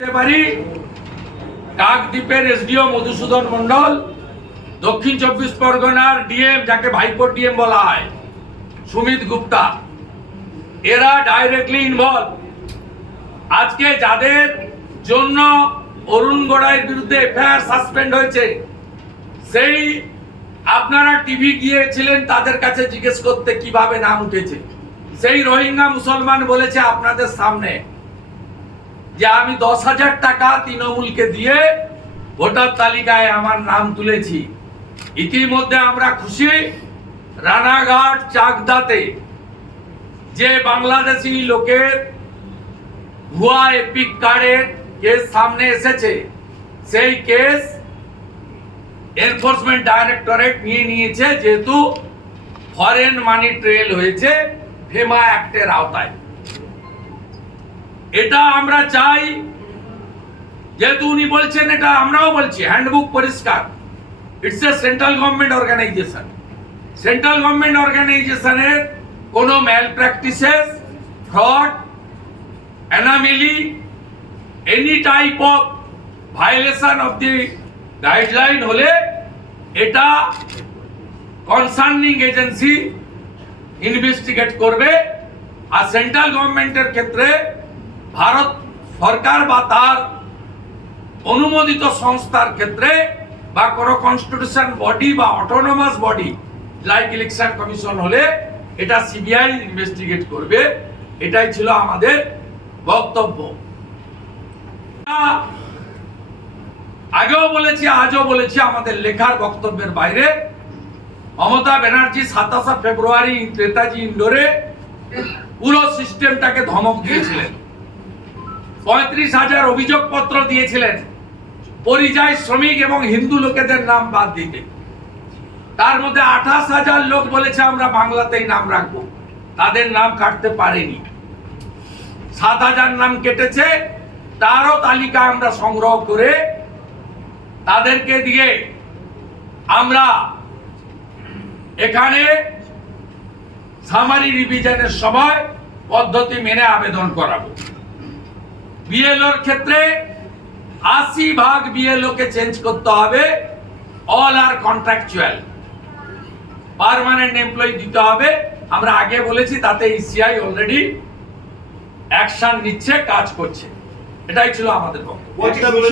পারি কাকদ্বীপের এসডিও মধুসূদন মন্ডল দক্ষিণ চব্বিশ পরগনার ডিএম, যাকে ভাইপোর ডিএম বলা হয়, সুমিত গুপ্তা। এরা ডাইরেক্টলি ইনভলভ আজকে যাদের জন্য অরুণ গোড়াইয়ের বিরুদ্ধে এফআইআর সাসপেন্ড হয়েছে, সেই আপনারা টিভি গিয়েছিলেন তাদের কাছে জিজ্ঞেস করতে কীভাবে নাম উঠেছে। সেই রোহিঙ্গা মুসলমান বলেছে আপনাদের সামনে। যে আমি দশ হাজার টাকা তৃণমূলকে দিয়ে ভোটার তালিকায় আমার নাম তুলেছি। ইতিমধ্যে আমরা খুশি। রানাঘাট চাকদাতে যে বাংলাদেশি লোকের ভুয়া এপিক কার্ডের কেস সামনে এসেছে, সেই কেস এনফোর্সমেন্ট ডাইরেক্টরেট নিয়ে নিয়েছে, যেহেতু ফরেন মানি ট্রেল হয়েছে ফেমা অ্যাক্টের আওতায়। এটা আমরা চাই যেহেতু উনি বলছেন এটা আমরাও বলছি হ্যান্ডবুক পরিষ্কার it's a central government organisation central government অর্গানাইজেশনের কোনো mal practices fraud anomaly any type of violation of the guideline হলে এটা কনসার্নিং এজেন্সি ইনভেস্টিগেট করবে আর সেন্ট্রাল গভর্নমেন্টের ক্ষেত্রে ভারত সরকার বা তার অনুমোদিত সংস্থার ক্ষেত্রে বা কোনো কনস্টিটিউশন বডি বা autonomous body like election commission হলে এটা সিবিআই ইনভেস্টিগেট করবে। এটাই ছিল আমাদের বক্তব্য। আগেও বলেছি, আজও বলেছি আমাদের লেখার বক্তব্যের বাইরে। মমতা ব্যানার্জি সাতাশে ফেব্রুয়ারি নেতাজি ইন্ডোরে পুরো সিস্টেমটাকে ধমক দিয়েছিলেন। পঁয়ত্রিশ হাজার অভিযোগপত্র দিয়েছিলেন পরিযায়ী শ্রমিক এবং হিন্দু লোকেদের নাম বাদ দিতে। তার মধ্যে আঠাশ হাজার লোক বলেছে আমরা বাংলাতেই নাম রাখব। তাদের নাম কাটতে পারেনি। সাত হাজার নাম কেটেছে, তারও তালিকা আমরা সংগ্রহ করে তাদেরকে দিয়ে আমরা এখানে সামারি রিভিশনের সময় পদ্ধতি মেনে আবেদন করাবো। বিএলওর ক্ষেত্রে আশি ভাগ বিএলও কে চেঞ্জ করতে হবে। All are contractual permanent employee দিতে হবে। আমরা আগে বলেছি তাতে ইসিআই অলরেডি অ্যাকশন নিচ্ছে, কাজ করছে। এটাই ছিল আমাদের the